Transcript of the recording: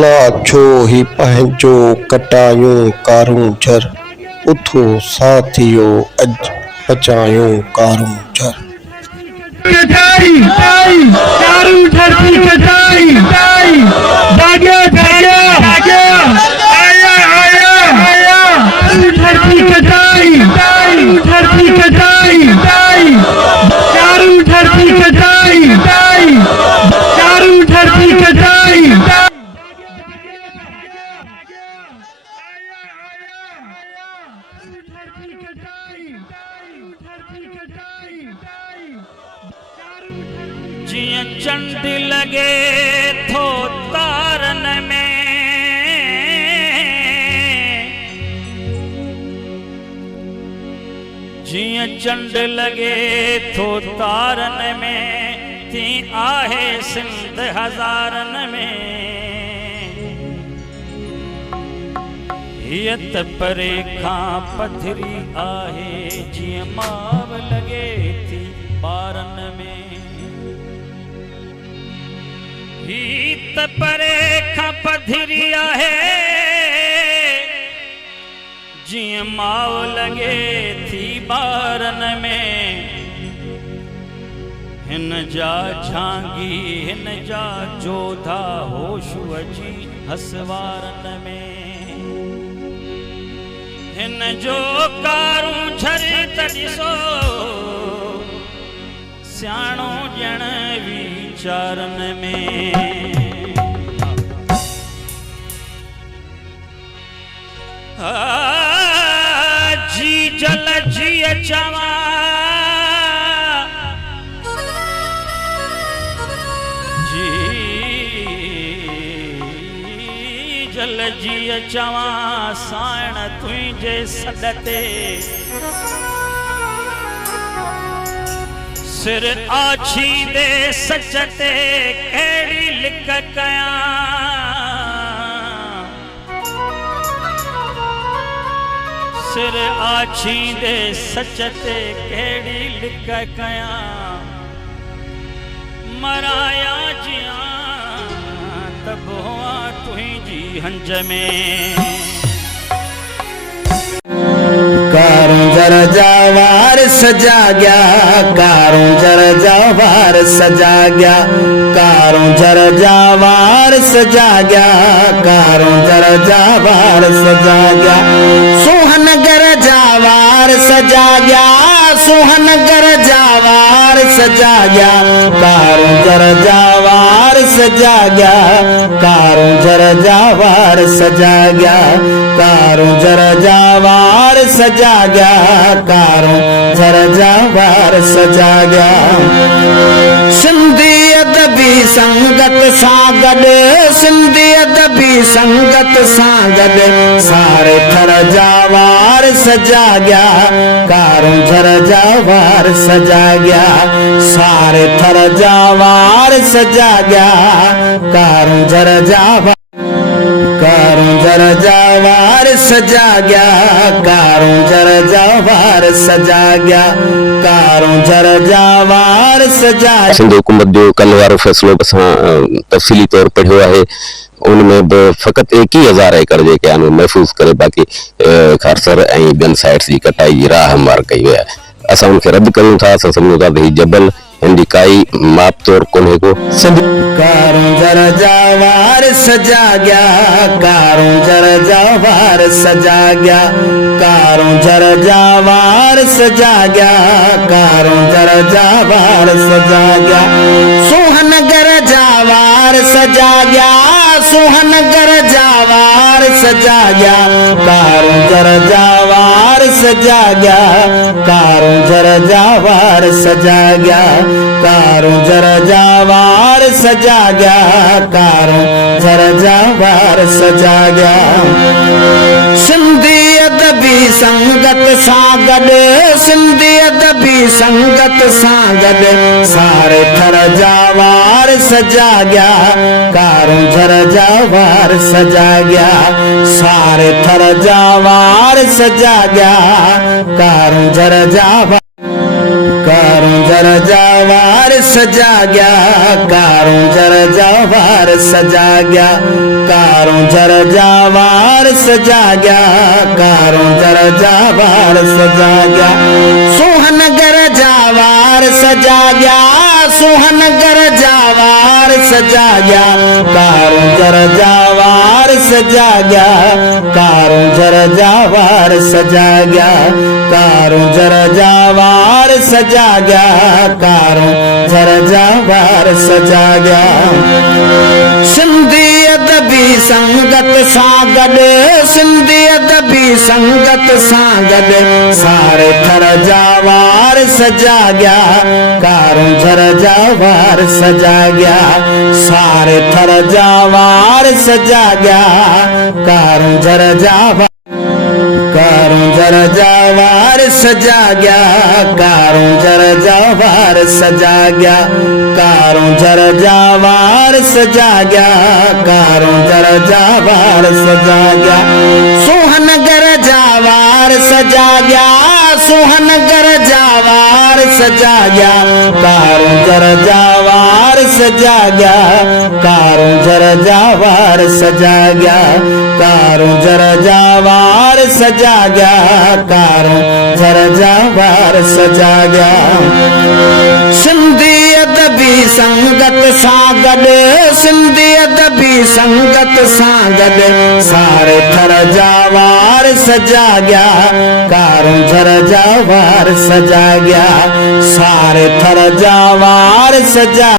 लाछो ही पहचो कटायूं कारूं झर उथो साथियो अज पचायूं कारूं झर। कटाई कारूं झर की कटाई जागे जागे जागे आया आया आया झर की कटाई झर की कटाई कारूं झर की कटाई कारूं झर की कटाई। जिया चंड लगे थो तारन में जिया चंड लगे थो तारन में थी आहे सिंध हज़ारन में हियत परे खां पथरी आहे जिया माव लगे थी ॿारन में हित परे खां पथरी आहे जिया माव लगे थी ॿारन में हिन जा झांगी हिन जा जोधा होश अची हसवारन में हिन जो कारूं झर त ॾिसो सियाणो ॼण वीचारन में जी जल जी चवा जल जी चवा साण तुंहिंजे सॾते सिर आछी दे सच ते कहिड़ी लिक कयां सिर आछी दे सच ते कहिड़ी लिक कयां मराया जियां त बोआ तुंहिंजी हंज में कारूं झर जा वार सजा गया कारूं झर जा वार सजा गया कारूं झर जा वार सजा गया कारूं झर जा वार सजा गया सोहनगर जा वार सजा गया सोहनगर जा वार सजा गया कारूं झर जा वार सजा गया कारूं झर जा वार सजा गया कारूं झर जा वार सजा गया कारूं झर जा वार सजा गया सिंधी अदबी संगत सां गॾु सिंधी अदबी संगत सां गॾु सारे थर जा वार सजा गया कारूं झर जा वार सजा गया सारे थर जा वार सजा गया कारूं झर जा कारूं झर जा वार सजा गया कारूं झर जा वार सजा गया कारूं झर जा वार सजा। सिंध हुकूमत जो कल वारो फैसलो असां तफ़सीली तौर पढ़ियो आहे उनमें बि फ़क़ति 21,000 एकड़ जेके आहिनि महफ़ूज़ करे बाक़ी खारसर ऐं ॿियनि साइट्स जी कटाई जी राह हमवार कई वई आहे। असां उनखे रद्द कयूं था असां सम्झूं था त हीउ जबल हिन काई माप तौर कोन्हे को। कारूं झर जा वार सजा गया कारूं झर जा वार सजा गया कारूं झर जा वार सजा गया कारूं झर जा वार सजा गया सोहनगर जा वार सजा गया सोहनगर जा वार सजा गया कारूं झर जा वार सजा गया कारूं झर जा वार सजा गया कारूं झर जा वार सजा गया कारूं झर जा वार सजा गया सिंधी अदबी संगत सां गॾु सिंधी अदबी संगत सां गॾु सारे थर जा वार सजा गया कारूं झर जा वार सजा गया सारे थर जा वार सजा गया कारूं झर जा कारूं झर जावार सजा गया कारों झर जावार सजा गया कारों झर जावार सजा गया कारों झर जावार सजा गया सोहनगर जावार सजा गया सोहनगर जावार सजा गया कारों झर जावार सजा गया कारों झर जावार सजा गया कारों झर जावार सजा गया कारों झर जावार सजा गया सिंधी अदबी संगत सां गॾु सिंधी अदबी संगत सां गॾु सारे थर जावार सजा गया कारों झर जावार सजा गया सारे थर जावार सजा गया कारों झर जावार कारों झर जावार सजा गया कारों झर जावार सजा गया कारों झर जावार सजा गया कारों झर जावार सजा गया सोहनगर जावार सजा गया सोहनगर जावार सजा गया कारों झर जावार सजा गया कारों झर जावार सजा गया कारों झर जावार सजा गया कारों झर जावार सजा गया सिंधी अदबी संगत सां गॾु सिंधी अदबी संगत सां गॾु सारे थर जावार सजा गया कारों झर जावार सजा गया सारे थर जावार सजा